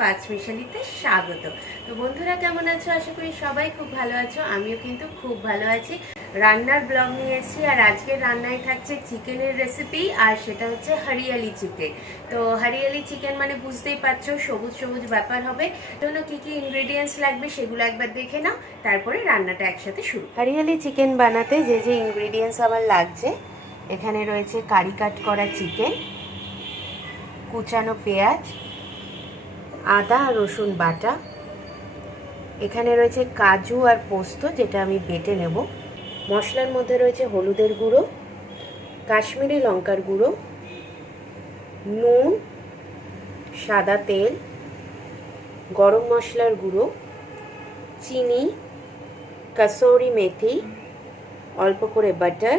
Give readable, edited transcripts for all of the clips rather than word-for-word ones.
পাঁচমিশালিতে স্বাগত। তো বন্ধুরা কেমন আছো? আশা করি সবাই খুব ভালো আছো। আমিও কিন্তু খুব ভালো আছি। রান্নার ব্লগ নিয়ে এসেছি, আর আজকের রান্নায় থাকছে চিকেনের রেসিপি, আর সেটা হচ্ছে হরিয়ালি চিকেন। তো হরিয়ালি চিকেন মানে বুঝতেই পারছো, সবুজ সবুজ ব্যাপার হবে। জন্য কি কি ইনগ্রেডিয়েন্টস লাগবে সেগুলো একবার দেখে নাও, তারপরে রান্নাটা একসাথে শুরু। হরিয়ালি চিকেন বানাতে যে যে ইনগ্রেডিয়েন্টস আমার লাগছে, এখানে রয়েছে কারি কাট করা চিকেন, কুচানো পেঁয়াজ, আদা আর রসুন বাটা, এখানে রয়েছে কাজু আর পোস্ত যেটা আমি বেটে নেব। মশলার মধ্যে রয়েছে হলুদের গুঁড়ো, কাশ্মীরি লঙ্কার গুঁড়ো, নুন, সাদা তেল, গরম মশলার গুঁড়ো, চিনি, কাসোরি মেথি, অল্প করে বাটার।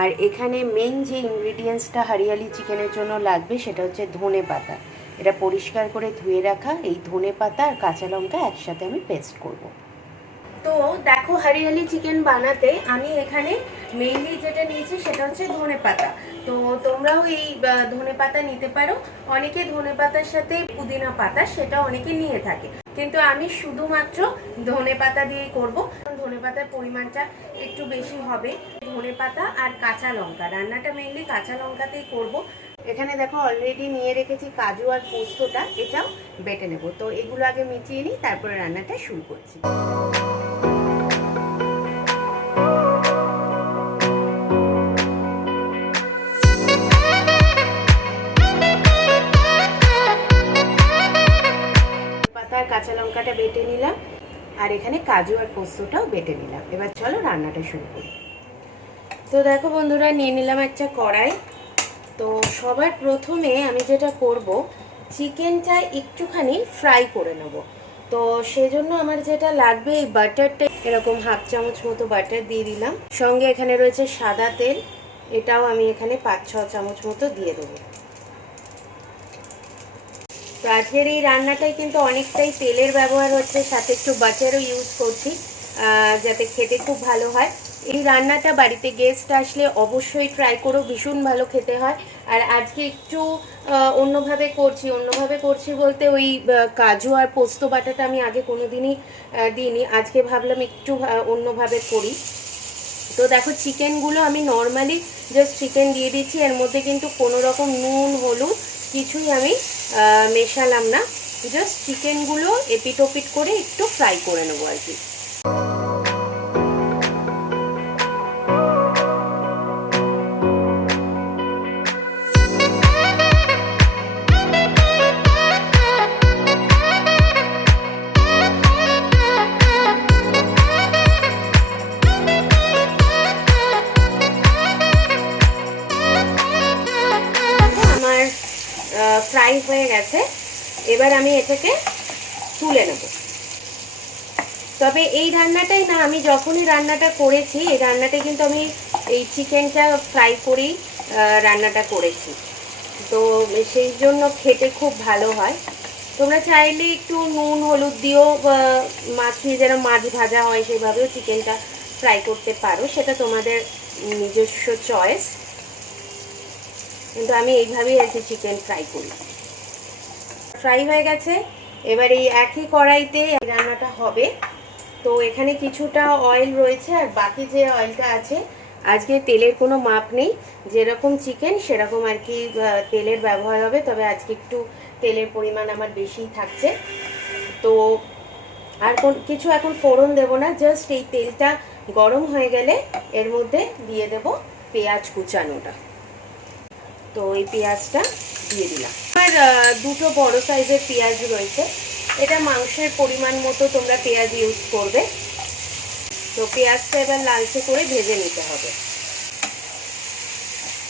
আর এখানে মেইন যে ইনগ্রিডিয়েন্টসটা হরিয়ালি চিকেনের জন্য লাগবে সেটা হচ্ছে ধনে পাতা। এটা পরিষ্কার করে ধুয়ে রাখা এই ধনে পাতা আর কাঁচা লঙ্কা একসাথে আমি পেস্ট করব। তো দেখো, হরিয়ালি চিকেন বানাতে আমি এখানে মেইনলি যেটা নিয়েছি সেটা হচ্ছে ধনে পাতা। তো তোমরাও এই ধনে পাতা নিতে পারো। অনেকে ধনে পাতার সাথে পুদিনা পাতা সেটা অনেকে নিয়ে থাকে, কিন্তু আমি শুধুমাত্র ধনে পাতা দিয়েই করব। ধনে পাতার পরিমাণটা একটু বেশি হবে। ধনে পাতা আর কাঁচা লঙ্কা, রান্নাটা মেইনলি কাঁচা লঙ্কাতেই করব। এখানে দেখো অলরেডি নিয়ে রেখেছি কাজু আর পোস্তটা, এটাও বেটে নেব। তো এগুলো আগে মিটিয়ে নিই, তারপরে রান্নাটা শুরু করছি। পাতা আর কাঁচা লঙ্কাটা বেটে নিলাম, আর এখানে কাজু আর পোস্তটাও বেটে নিলাম। এবার চলো রান্নাটা শুরু করি। তো দেখো বন্ধুরা, নিয়ে নিলাম একটা কড়াই। তো সবার প্রথমে আমি যেটা করব, চিকেনটা একটুখানি ফ্রাই করে নেব। তো সেজন্য আমার যেটা লাগবে, এই বাটারটা এরকম হাফ চামচ মতো বাটার দিয়ে দিলাম। সঙ্গে এখানে রয়েছে সাদা তেল, এটাও আমি এখানে 5-6 চামচ মতো দিয়ে দেবো। তো আজকের এই রান্নাটাই কিন্তু অনেকটাই তেলের ব্যবহার হচ্ছে, সাথে একটু বাটারও ইউজ করছি যাতে খেতে খুব ভালো হয়। এই রান্নাটা বাড়িতে গেস্ট আসলে অবশ্যই ট্রাই করো, ভীষণ ভালো খেতে হয়। আর আজকে একটু অন্যভাবে করছি বলতে, ওই কাজু আর পোস্ত বাটাটা আমি আগে কোনোদিনই দিইনি, আজকে ভাবলাম একটু অন্যভাবে করি। তো দেখো, চিকেনগুলো আমি নর্মালি জাস্ট চিকেন দিয়ে দিচ্ছি, এর মধ্যে কিন্তু কোনো রকম নুন হলুদ কিছুই আমি মেশালাম না। জাস্ট চিকেনগুলো এপিট ওপিট করে একটু ফ্রাই করে নেবো আর কি। ফ্রাই হয়ে গেছে, এবার আমি এটাকে তুলে নেব। তবে এই রান্নাটাই না, আমি যখনই রান্নাটা করেছি, এই রান্নাটা কিন্তু আমি এই চিকেনটা ফ্রাই করেই রান্নাটা করেছি। তো সেই জন্য খেতে খুব ভালো হয়। তোমরা চাইলে একটু নুন হলুদ দিয়েও মাখিয়ে, যেন মাছ ভাজা হয় সেভাবেও চিকেনটা ফ্রাই করতে পারো, সেটা তোমাদের নিজস্ব চয়েস। কিন্তু আমি এইভাবেই আর কি চিকেন ফ্রাই করি। ফ্রাই হয়ে গেছে, এবার এই একই কড়াইতে রান্নাটা হবে। তো এখানে কিছুটা অয়েল রয়েছে, আর বাকি যে অয়েলটা আছে, আজকে তেলের কোনো মাপ নেই, যেরকম চিকেন সেরকম আর কি তেলের ব্যবহার হবে। তবে আজকে একটু তেলের পরিমাণ আমার বেশিই থাকছে। তো আর কিছু এখন ফোড়ন দেব না, জাস্ট এই তেলটা গরম হয়ে গেলে এর মধ্যে দিয়ে দেব পেঁয়াজ কুচানোটা। তো এই পেঁয়াজটা দিয়ে দিলাম। আমার দুটো বড় সাইজের পেঁয়াজ রয়েছে, এটা মাংসের পরিমাণ মতো তোমরা পেঁয়াজ ইউজ করবে। তো পেঁয়াজটা এবার লালচে করে ভেজে নিতে হবে।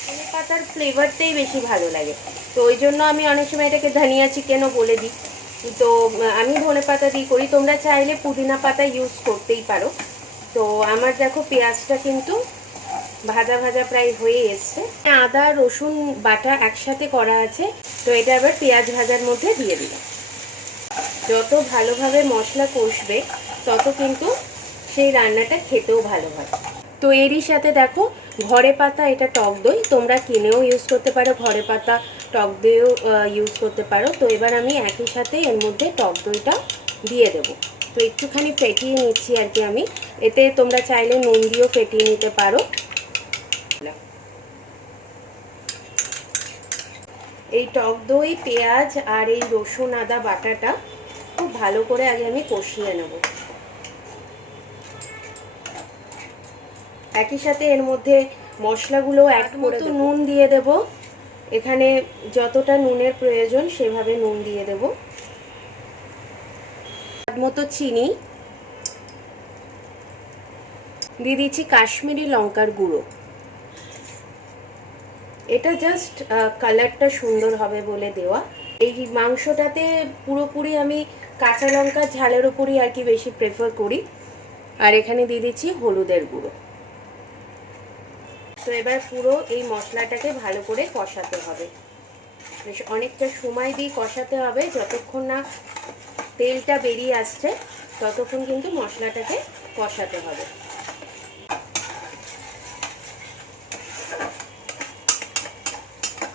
ধনে পাতার ফ্লেভারটাই বেশি ভালো লাগে, তো ওই জন্য আমি অনেক সময় এটাকে ধনিয়া চিকেনও বলে দিই। তো আমি ধনে পাতা দিয়ে করি, তোমরা চাইলে পুদিনা পাতা ইউজ করতেই পারো। তো আমার দেখো পেঁয়াজটা কিন্তু ভাজা ভাজা প্রায় হয়ে এসছে। আদা রসুন বাটা একসাথে করা আছে, তো এটা আবার পেঁয়াজ ভাজার মধ্যে দিয়ে দিলাম। যত ভালোভাবে মশলা কষবে তত কিন্তু সেই রান্নাটা খেতেও ভালো হয়। তো এরই সাথে দেখো ঘরে পাতা, এটা টক দই, তোমরা কিনেও ইউজ করতে পারো ঘরে পাতা টক দইও ইউজ করতে পারো। তো এবার আমি একই সাথে এর মধ্যে টক দইটা দিয়ে দেবো। তো একটুখানি ফেটিয়ে নিচ্ছি আর কি আমি। এতে তোমরা চাইলে নুন দিয়েও ফেটিয়ে নিতে পারো। এই টক দই, পেঁয়াজ আর এই রসুন আদা বাটাটা খুব ভালো করে আগে আমি কষিয়ে নেব। একই সাথে এর মধ্যে মশলাগুলো অ্যাড করে নুন দিয়ে দেব। এখানে যতটা নুনের প্রয়োজন সেভাবে নুন দিয়ে দেব। স্বাদ মতো চিনি দিয়ে দিচ্ছি, কাশ্মীরি লঙ্কার গুঁড়ো। এটা জাস্ট কালারটা সুন্দর হবে বলে দেওয়া। এই মাংসটাতে পুরোপুরি আমি কাঁচা লঙ্কার ঝালের উপরই আর কি বেশি প্রেফার করি। আর এখানে দিয়ে দিচ্ছি হলুদের গুঁড়ো। তো এবার পুরো এই মশলাটাকে ভালো করে কষাতে হবে, বেশ অনেকটা সময় দিয়ে কষাতে হবে। যতক্ষণ না তেলটা বেরিয়ে আসছে ততক্ষণ কিন্তু মশলাটাকে কষাতে হবে।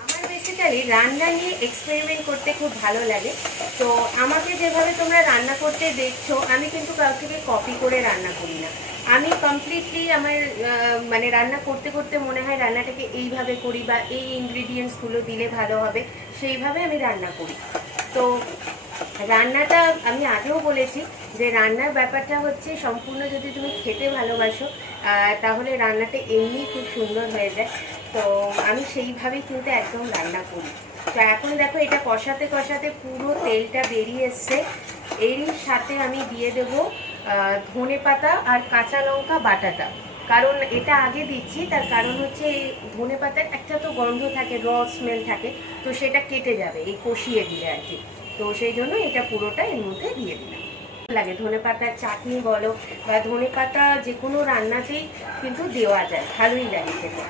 আমার বেসিক্যালি রান্না নিয়ে এক্সপেরিমেন্ট করতে খুব ভালো লাগে। তো আমাকে যেভাবে তোমরা রান্না করতে দেখছো, আমি কিন্তু কারোর থেকে কপি করে রান্না করি না। আমি কমপ্লিটলি আমার মানে রান্না করতে করতে মনে হয় রান্নাটাকে এইভাবে করি বা এই ইনগ্রিডিয়েন্টসগুলো দিলে ভালো হবে, সেইভাবে আমি রান্না করি। তো রান্নাটা আমি আগেও বলেছি যে রান্নার ব্যাপারটা হচ্ছে সম্পূর্ণ যদি তুমি খেতে ভালোবাসো তাহলে রান্নাটা এমনি খুব সুন্দর হয়ে যায়। তো আমি সেইভাবেই কিন্তু একদম রান্না করি। তো এখন দেখো এটা কষাতে কষাতে পুরো তেলটা বেরিয়ে এসছে। এরই সাথে আমি দিয়ে দেবো ধনেপাতা আর কাঁচা লঙ্কা বাটাটা। কারণ এটা আগে দিচ্ছি, তার কারণ হচ্ছে এই ধনেপাতার একটা তো গন্ধ থাকে, র স্মেল থাকে, তো সেটা কেটে যাবে এই কষিয়ে দিলে আর কি। তো সেই জন্য এটা পুরোটা এর মধ্যে দিয়ে দিলাম। লাগে ধনেপাতার চাটনি বলো বা ধনেপাতা যে কোনো রান্নাতেই কিন্তু দেওয়া যায়, ভালোই লাগে খেতে।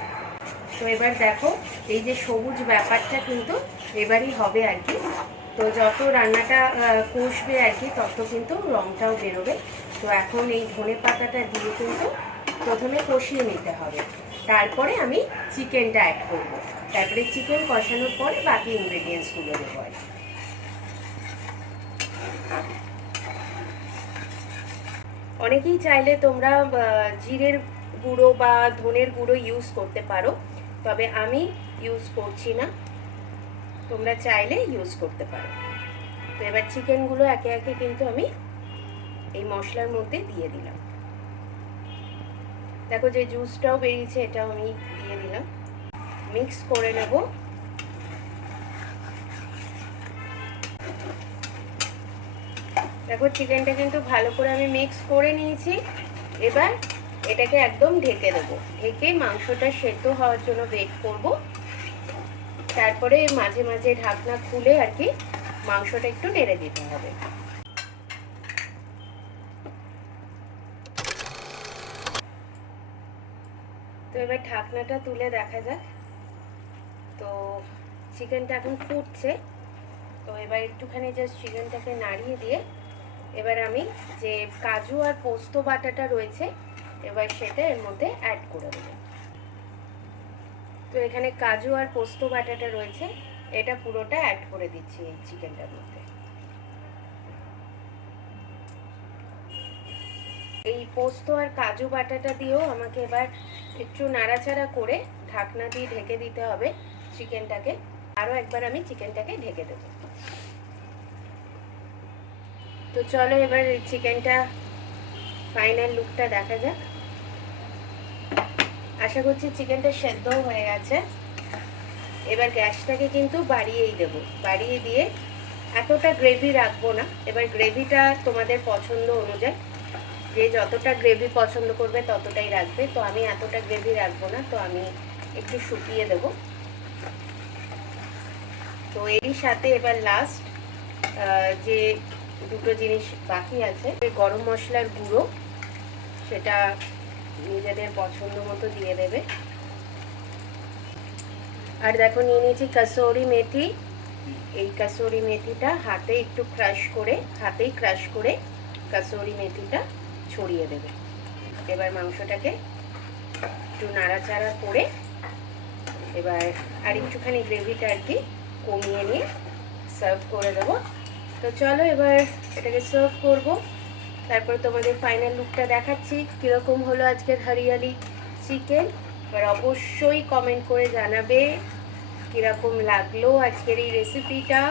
তো এবার দেখো এই যে সবুজ ব্যাপারটা কিন্তু এবারই হবে আর কি। তো যত রান্নাটা কষবে আর কি তত কিন্তু রঙটাও বেরোবে। তো এখন এই ধনেপাতাটা দিয়ে কিন্তু প্রথমে কষিয়ে নিতে হবে, তারপরে আমি চিকেনটা অ্যাড করব। তারপরে চিকেন কষানোর পরে বাকি ইনগ্রেডিয়েন্টসগুলো দেবো আর কি। অনেকেই চাইলে তোমরা জিরের গুঁড়ো বা ধনের গুঁড়ো ইউজ করতে পারো, তবে আমি ইউজ করছি না, তোমরা চাইলে ইউজ করতে পারো। তো এবার চিকেনগুলো একে একে কিন্তু আমি এই মশলার মধ্যে দিয়ে দিলাম। দেখো যে জুসটাও বেরিয়েছে, এটাও আমি দিয়ে দিলাম। মিক্স করে নেব। দেখো চিকেনটা কিন্তু ভালো করে আমি মিক্স করে নিয়েছি। এবার এটাকে একদম ঢেকে দেবো। ঢেকে মাংসটা সেদ্ধ হওয়ার জন্য ওয়েট করব। তারপরে মাঝে মাঝে ঢাকনা খুলে আর কি মাংসটা একটু নেড়ে দিতে হবে। তো এবার ঢাকনাটা তুলে দেখা যাক। তো চিকেনটা এখন ফুটছে। তো এবার একটুখানি জাস্ট চিকেনটাকে নাড়িয়ে দিয়ে এবার আমি যে কাজু আর পোস্ত বাটাটা রয়েছে এবার সেটা এর মধ্যে অ্যাড করে দেবো। তো এখানে কাজু আর পোস্ত বাটাটা রয়েছে, এটা পুরোটা অ্যাড করে দিচ্ছি এই চিকেনটার মধ্যে। এই পোস্ত আর কাজু বাটাটা দিয়েও আমাকে এবার একটু নাড়াচাড়া করে ঢাকনা দিয়ে ঢেকে দিতে হবে চিকেনটাকে। আরও একবার আমি চিকেনটাকে ঢেকে দেবো। তো চলো এবার চিকেনটা ফাইনাল লুকটা দেখা যাক। আশা করছি চিকেনটা সেদ্ধও হয়ে গেছে। এবার গ্যাসটাকে কিন্তু বাড়িয়েই দেবো। বাড়িয়ে দিয়ে এতটা গ্রেভি রাখবো না। এবার গ্রেভিটা তোমাদের পছন্দ অনুযায়ী, যে যতটা গ্রেভি পছন্দ করবে ততটাই রাখবে। তো আমি এতটা গ্রেভি রাখবো না, তো আমি একটু শুকিয়ে দেবো। তো এরই সাথে এবার লাস্ট যে দুটো জিনিস বাকি আছে, গরম মশলার গুঁড়ো, সেটা নিজেদের পছন্দ মতো দিয়ে দেবে। আর দেখো নিয়ে নিয়েছি কাসুরি মেথি। এই কাসুরি মেথিটা হাতেই ক্রাশ করে কাসুরি মেথিটা ছড়িয়ে দেবে। এবার মাংসটাকে একটু নাড়াচাড়া করে এবার আর একটুখানি গ্রেভিটা আর কি কমিয়ে নিয়ে সার্ভ করে দেবো। তো চলো এবার এটাকে সার্ভ করব, তারপর তোমাদের ফাইনাল লুকটা দেখাচ্ছি কীরকম হলো আজকের হরিয়ালি চিকেন। এবার অবশ্যই কমেন্ট করে জানাবে কীরকম লাগলো আজকের এই রেসিপিটা।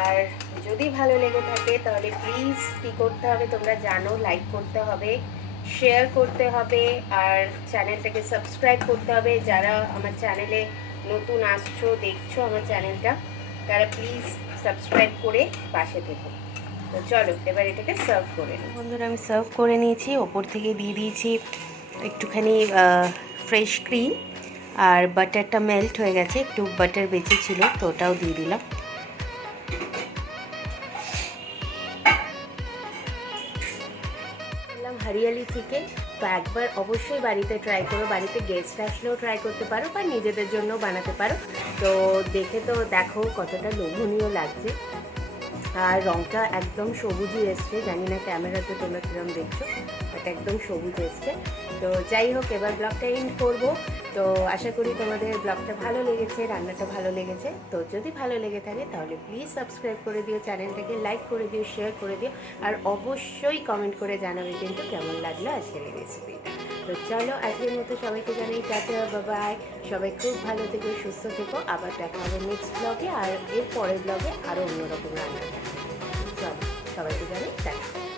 আর যদি ভালো লেগে থাকে তাহলে প্লিজ কী করতে হবে তোমরা জানো, লাইক করতে হবে, শেয়ার করতে হবে, আর চ্যানেলটাকে সাবস্ক্রাইব করতে হবে। যারা আমার চ্যানেলে নতুন আসছো, দেখছো আমার চ্যানেলটা, তারা প্লিজ সাবস্ক্রাইব করে পাশে থেকো। তো চলো এবার এটাকে সার্ভ করে নিই। বন্ধুরা আমি সার্ভ করে নিয়েছি, ওপর থেকে দিয়ে দিয়েছি একটুখানি ফ্রেশ ক্রিম, আর বাটারটা মেল্ট হয়ে গেছে, একটু বাটার বেঁচে ছিল তো ওটাও দিয়ে দিলাম। হরিয়ালি চিকেন তো একবার অবশ্যই বাড়িতে ট্রাই করো, বাড়িতে গেস্ট আসলেও ট্রাই করতে পারো বা নিজেদের জন্য বানাতে পারো। তো দেখে তো দেখো কতটা লোভনীয় লাগছে, আর রঙটা একদম সবুজই এসছে, জানি না ক্যামেরাতে তোমরা কিরম দেখছো, বাট একদম সবুজ এসছে। তো যাই হোক এবার ব্লগটা এন্ড করবো। তো আশা করি তোমাদের ব্লগটা ভালো লেগেছে, রান্নাটা ভালো লেগেছে। তো যদি ভালো লেগে থাকে তাহলে প্লিজ সাবস্ক্রাইব করে দিও, চ্যানেলটাকে লাইক করে দিও, শেয়ার করে দিও, আর অবশ্যই কমেন্ট করে জানাবে কিন্তু কেমন লাগলো আজকের এই রেসিপিটা। তো চলো আজকের মতো সবাইকে জানাই টাটা, বাই। সবাই খুব ভালো থেকো, সুস্থ থেকো, আবার দেখা হবে নেক্সট ব্লগে, আর এর পরের ব্লগে আরও অন্যরকম রান্না। চলো সবাইকে জানাই টাটা।